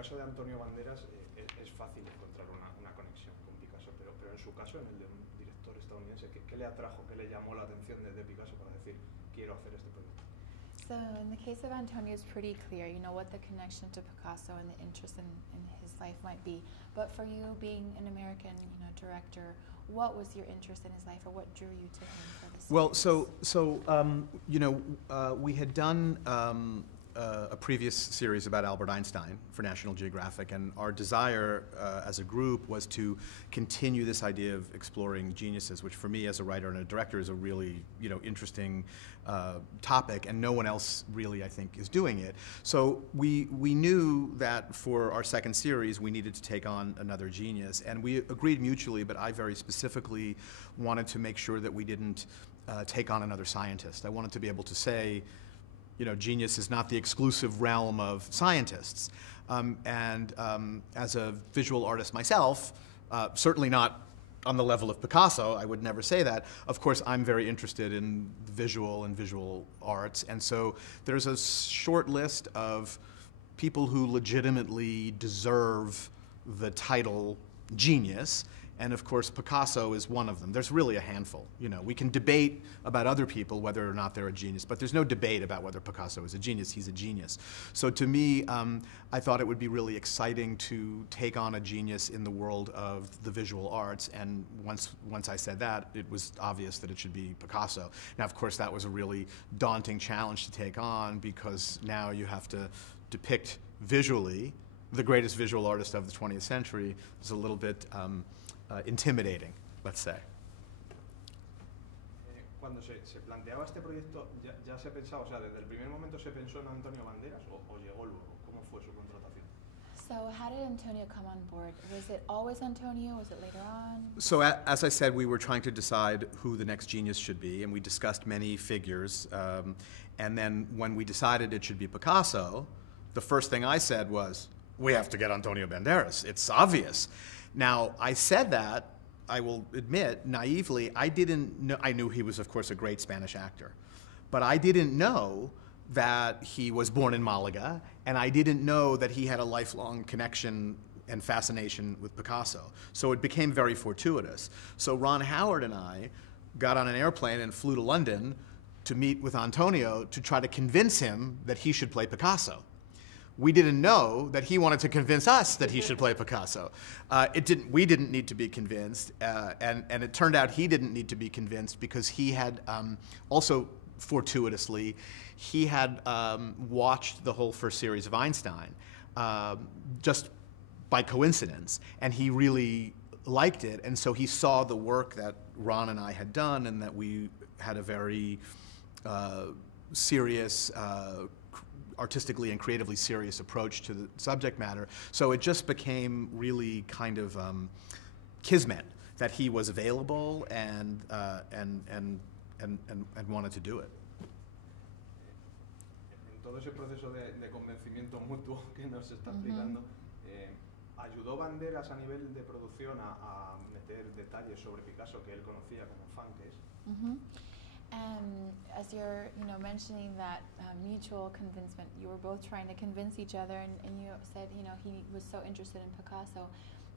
caso de Antonio Banderas es fácil encontrar una conexión con Picasso, pero en su caso, en el de un director estadounidense, ¿qué le atrajo, qué le llamó la atención de Picasso para decir, quiero hacer este proyecto? So in the case of Antonio, it's pretty clear, you know, what the connection to Picasso and the interest in his life might be. But for you, being an American, you know, director, what was your interest in his life, or what drew you to him for this? Well, you know, we had done a previous series about Albert Einstein for National Geographic, and our desire as a group was to continue this idea of exploring geniuses, which for me as a writer and a director is a really, you know, interesting topic, and no one else really, I think, is doing it. So we knew that for our second series we needed to take on another genius, and we agreed mutually, but I very specifically wanted to make sure that we didn't take on another scientist. I wanted to be able to say, you know, genius is not the exclusive realm of scientists. As a visual artist myself, certainly not on the level of Picasso, I would never say that. Of course, I'm very interested in visual and visual arts, and so there's a short list of people who legitimately deserve the title genius, and of course Picasso is one of them. There's really a handful. You know, we can debate about other people whether or not they're a genius, but there's no debate about whether Picasso is a genius. He's a genius. So to me, I thought it would be really exciting to take on a genius in the world of the visual arts, and once I said that, it was obvious that it should be Picasso. Now, of course, that was a really daunting challenge to take on, because now you have to depict visually the greatest visual artist of the 20th century. It's a little bit intimidating, let's say. Cuando se planteaba este proyecto, ya se pensaba, o sea, desde el primer momento se pensó en Antonio Banderas o llegó luego. ¿Cómo fue su contratación? So how did Antonio come on board? Was it always Antonio? Was it later on? So as I said, we were trying to decide who the next genius should be, and we discussed many figures. And then when we decided it should be Picasso, the first thing I said was, we have to get Antonio Banderas. It's obvious. Now, I said that, I will admit, naively, I didn't know. I knew he was, of course, a great Spanish actor, but I didn't know that he was born in Malaga, and I didn't know that he had a lifelong connection and fascination with Picasso. So it became very fortuitous. So Ron Howard and I got on an airplane and flew to London to meet with Antonio to try to convince him that he should play Picasso. We didn't know that he wanted to convince us that he should play Picasso. We didn't need to be convinced, and it turned out he didn't need to be convinced, because he had also fortuitously, he had watched the whole first series of Einstein just by coincidence, and he really liked it, and so he saw the work that Ron and I had done, and that we had a very serious, artistically and creatively serious approach to the subject matter. So it just became really kind of kismet that he was available and wanted to do it. En todo ese proceso de convencimiento mutuo que nos está explicando, ¿ayudó Banderas a nivel de producción a meter detalles sobre Picasso que él conocía como fan que es? And as you're, you know, mentioning that mutual convincement, you were both trying to convince each other, and you said, you know, he was so interested in Picasso.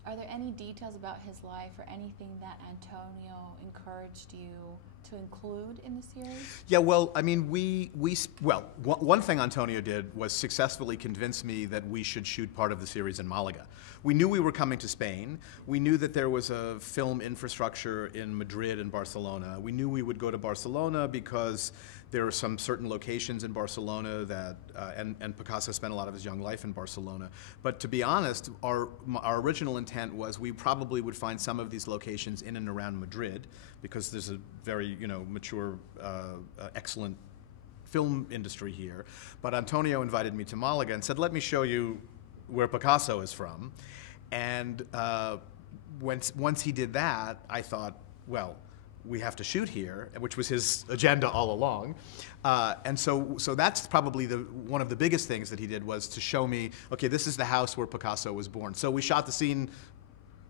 Are there any details about his life or anything that Antonio encouraged you to include in the series? Yeah, well, I mean, one thing Antonio did was successfully convince me that we should shoot part of the series in Malaga. We knew we were coming to Spain. We knew that there was a film infrastructure in Madrid and Barcelona. We knew we would go to Barcelona because there are some certain locations in Barcelona that, and Picasso spent a lot of his young life in Barcelona. But to be honest, our original intent was we probably would find some of these locations in and around Madrid, because there's a very, you know, mature, excellent film industry here. But Antonio invited me to Malaga and said, let me show you where Picasso is from. And once he did that, I thought, well, we have to shoot here, which was his agenda all along. And so that's probably one of the biggest things that he did, was to show me, okay, this is the house where Picasso was born. So we shot the scene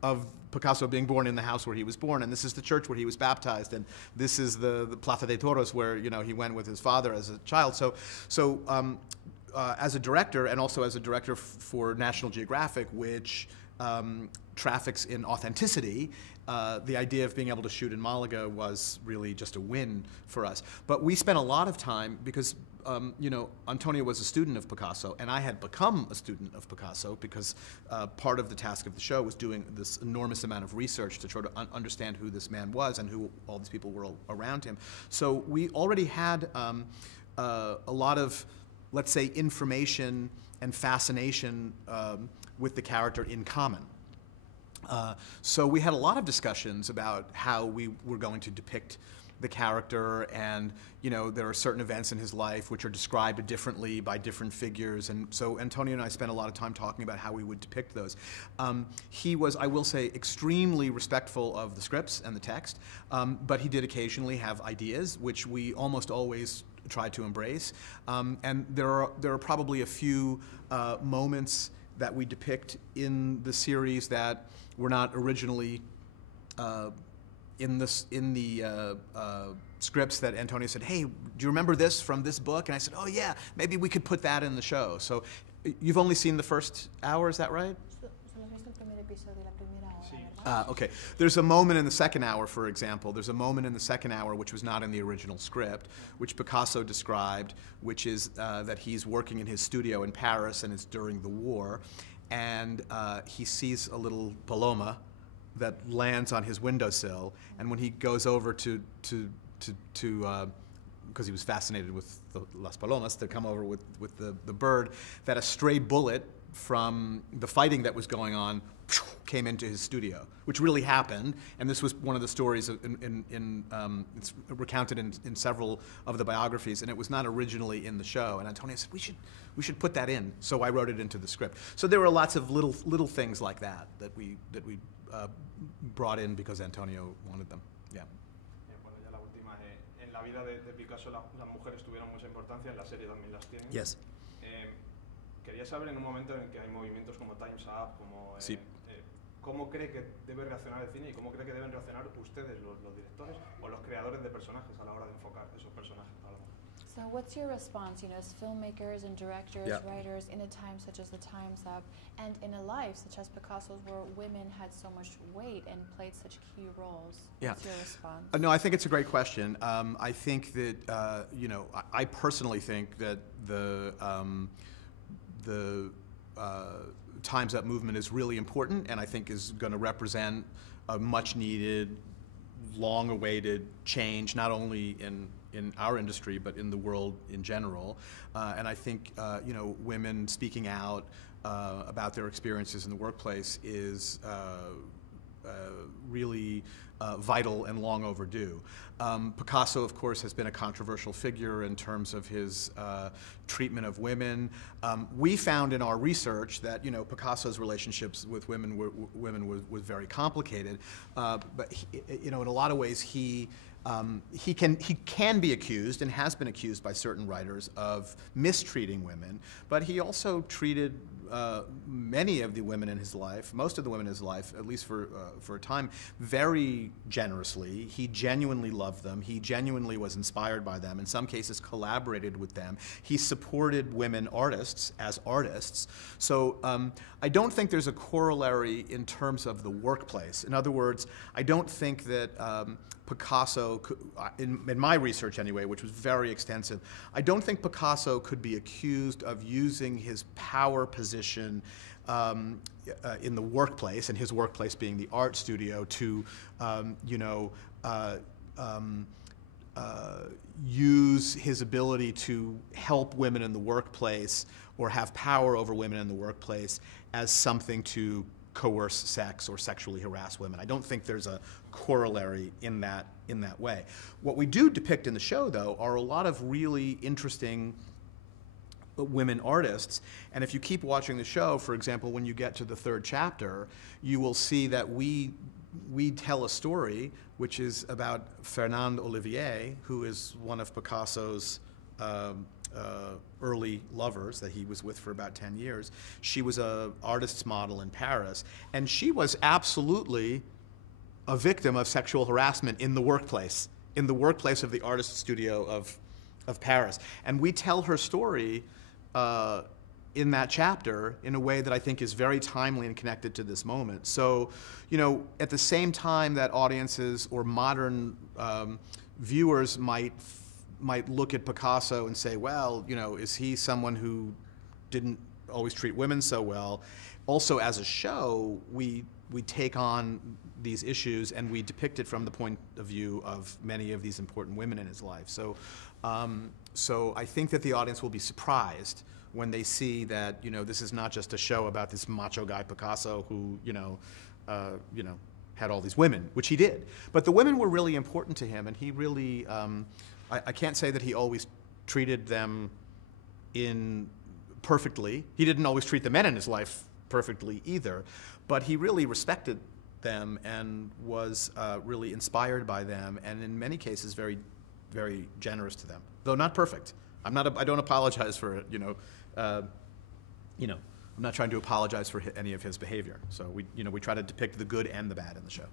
of Picasso being born in the house where he was born, and this is the church where he was baptized, and this is the Plaza de Toros where, you know, he went with his father as a child. So as a director, and also as a director for National Geographic, which traffics in authenticity, the idea of being able to shoot in Malaga was really just a win for us. But we spent a lot of time, because you know, Antonio was a student of Picasso, and I had become a student of Picasso, because part of the task of the show was doing this enormous amount of research to try to understand who this man was and who all these people were around him. So we already had a lot of, let's say, information and fascination with the character in common. So we had a lot of discussions about how we were going to depict the character, and you know, there are certain events in his life which are described differently by different figures, and so Antonio and I spent a lot of time talking about how we would depict those. He was, I will say, extremely respectful of the scripts and the text, but he did occasionally have ideas, which we almost always tried to embrace. And there are probably a few moments that we depict in the series that were not originally in the scripts, that Antonio said, "Hey, do you remember this from this book?" And I said, "Oh yeah, maybe we could put that in the show." So you've only seen the first hour, is that right? Okay. There's a moment in the second hour, for example. There's a moment in the second hour which was not in the original script, which Picasso described, which is that he's working in his studio in Paris, and it's during the war, and he sees a little paloma that lands on his windowsill, and when he goes over to because he was fascinated with the Las Palomas, to come over with the bird, that a stray bullet from the fighting that was going on came into his studio, which really happened, and this was one of the stories it's recounted in several of the biographies, and it was not originally in the show. And Antonio said, we should put that in, so I wrote it into the script. So there were lots of little things like that we brought in because Antonio wanted them. Yeah. Bueno, ya la última. En la vida de Picasso las mujeres tuvieron mucha importancia, en la serie también las tienen. Yes. Quería saber, en un momento en el que hay movimientos como Time's Up, como sí. ¿Cómo cree que debe reaccionar el cine y cómo cree que deben reaccionar ustedes, los directores o los creadores de personajes, a la hora de enfocar esos personajes para la mujer? So what's your response, you know, as filmmakers and directors, yeah. writers, in a time such as the Time's Up, and in a life such as Picasso's, where women had so much weight and played such key roles? What's your response? No, I think it's a great question. I think that, you know, I personally think that the Time's Up movement is really important, and I think is going to represent a much-needed, long-awaited change, not only in our industry, but in the world in general. And I think, you know, women speaking out about their experiences in the workplace is really vital and long overdue. Picasso, of course, has been a controversial figure in terms of his treatment of women. We found in our research that, you know, Picasso's relationships with women was very complicated, but he, you know, in a lot of ways he can be accused, and has been accused by certain writers, of mistreating women, but he also treated many of the women in his life, most of the women in his life, at least for a time, very generously. He genuinely loved them. He genuinely was inspired by them. In some cases, collaborated with them. He supported women artists as artists. So I don't think there's a corollary in terms of the workplace. In other words, I don't think that Picasso, in my research anyway, which was very extensive, I don't think Picasso could be accused of using his power position in the workplace, and his workplace being the art studio, to, you know, use his ability to help women in the workplace or have power over women in the workplace as something to coerce sex or sexually harass women. I don't think there's a corollary in that way. What we do depict in the show, though, are a lot of really interesting women artists, and if you keep watching the show, for example, when you get to the third chapter, you will see that we tell a story which is about Fernande Olivier, who is one of Picasso's early lovers that he was with for about 10 years. She was an artist's model in Paris, and she was absolutely a victim of sexual harassment in the workplace of the artist studio of Paris. And we tell her story in that chapter in a way that I think is very timely and connected to this moment. So, you know, at the same time that audiences or modern viewers might look at Picasso and say, well, you know, is he someone who didn't always treat women so well? Also, as a show, we take on these issues and we depict it from the point of view of many of these important women in his life. So, so I think that the audience will be surprised when they see that, you know, this is not just a show about this macho guy Picasso who, you know, had all these women, which he did. But the women were really important to him, and he really, I can't say that he always treated them perfectly. He didn't always treat the men in his life perfectly either, but he really respected them and was really inspired by them, and in many cases very, very generous to them, though not perfect. I don't apologize for it, I'm not trying to apologize for any of his behavior. So we try to depict the good and the bad in the show.